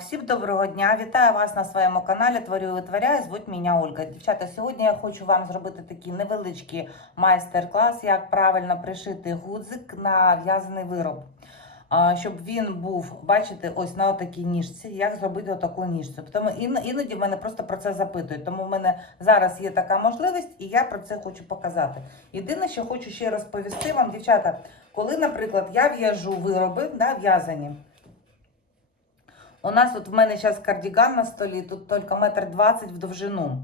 Всім доброго дня! Вітаю вас на своєму каналі Творю витворяю. Звуть мене Ольга. Дівчата, сьогодні я хочу вам зробити такий невеличкий майстер-клас, як правильно пришити гудзик на в'язаний вироб. Щоб він був, бачите, ось на отакій ніжці, як зробити отаку ніжцю. Тому іноді в мене просто про це запитують. Тому в мене зараз є така можливість, і я про це хочу показати. Єдине, що хочу ще розповісти вам, дівчата, коли, наприклад, я в'яжу вироби, да, в'язані. У нас от в мене зараз кардіган на столі, тут тільки метр двадцять в довжину.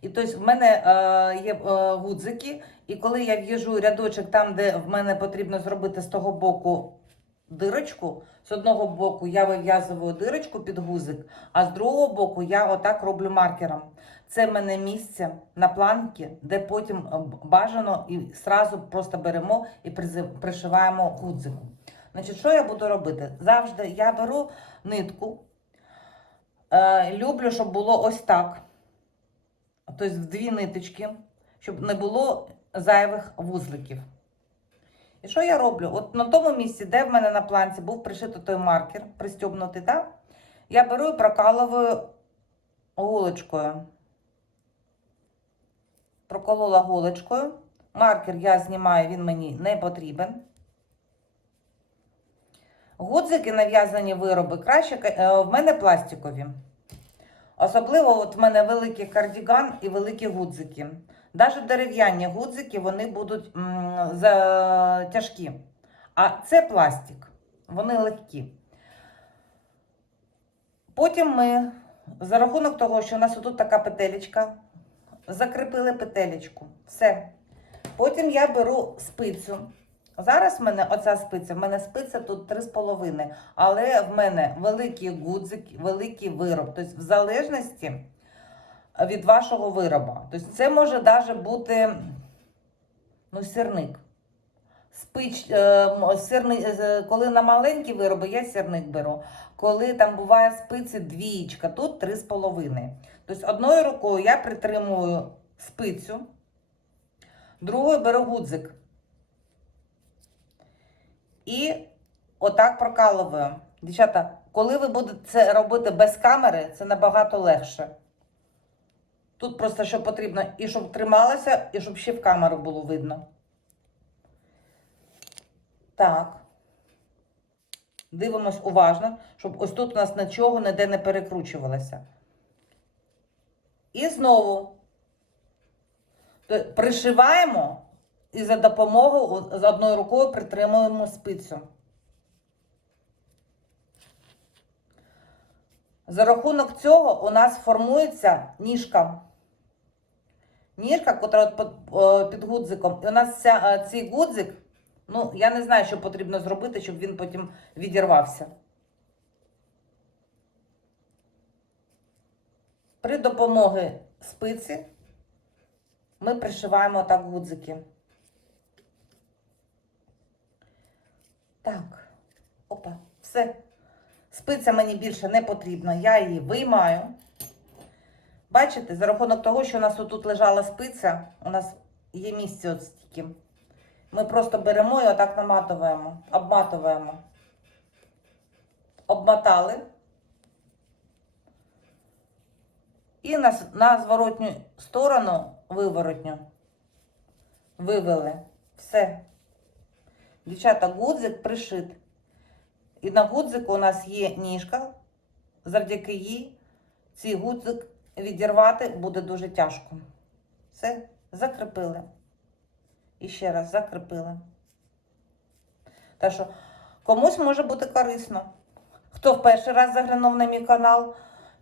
І тобто в мене е, є е, гудзики, і коли я в'яжу рядочок там, де в мене потрібно зробити з того боку дирочку, з одного боку я вив'язую дирочку під гузик, а з другого боку я отак роблю маркером. Це в мене місце на планці, де потім е, бажано і зразу просто беремо і пришиваємо гудзик. Значить, що я буду робити? Завжди я беру нитку. Е, люблю, щоб було ось так. Тобто в дві ниточки, щоб не було зайвих вузликів. І що я роблю? От на тому місці, де в мене на планці був пришитий той маркер, пристібнутий, так? Я беру і прокалую голочкою. Проколола голочкою. Маркер я знімаю, він мені не потрібен. Гудзики нав'язані вироби краще е, в мене пластикові. Особливо от в мене великий кардіган і великі гудзики. Навіть дерев'яні гудзики вони будуть за, тяжкі. А це пластик, вони легкі. Потім ми, за рахунок того, що у нас тут така петелечка, закріпили петелечку. Все. Потім я беру спицю. Зараз в мене оця спиця, в мене спиця тут 3,5, але в мене великий гудзик, великий вироб. Тобто, в залежності від вашого вироба. Тобто, це може навіть бути ну, сірник. Спич, е, сирний, е, коли на маленькі вироби, я сірник беру. Коли там буває спиці двічка, тут 3,5. Тобто, одною рукою я притримую спицю, другою беру гудзик. І отак прокалую. Дівчата, коли ви будете це робити без камери, це набагато легше. Тут просто що потрібно, і щоб трималося, і щоб ще в камеру було видно. Так. Дивимось уважно, щоб ось тут у нас нічого ніде не перекручувалося. І знову пришиваємо і за допомогою з одною рукою притримуємо спицю. За рахунок цього у нас формується ніжка. Ніжка, котра під, гудзиком. І у нас ця, е, цей гудзик, ну, я не знаю, що потрібно зробити, щоб він потім відірвався. При допомогі спиці ми пришиваємо так гудзики. Так, опа, все. Спиця мені більше не потрібна, я її виймаю. Бачите, за рахунок того, що у нас отут лежала спиця, у нас є місце от стільки. Ми просто беремо і отак наматуємо, обматуємо. Обмотали. І на, на зворотню сторону виворотню вивели. Все. Дівчата, гудзик пришит. І на гудзику у нас є ніжка. Завдяки їй цей гудзик відірвати буде дуже тяжко. Все, закріпили. І ще раз закріпили. Так що комусь може бути корисно. Хто в перший раз заглянув на мій канал,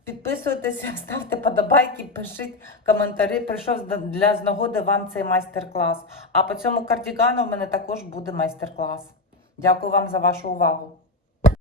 підписуйтеся, ставте подобайки, пишіть коментарі. Прийшов для з вам цей майстер-клас. А по цьому кардігану в мене також буде майстер-клас. Дякую вам за вашу увагу.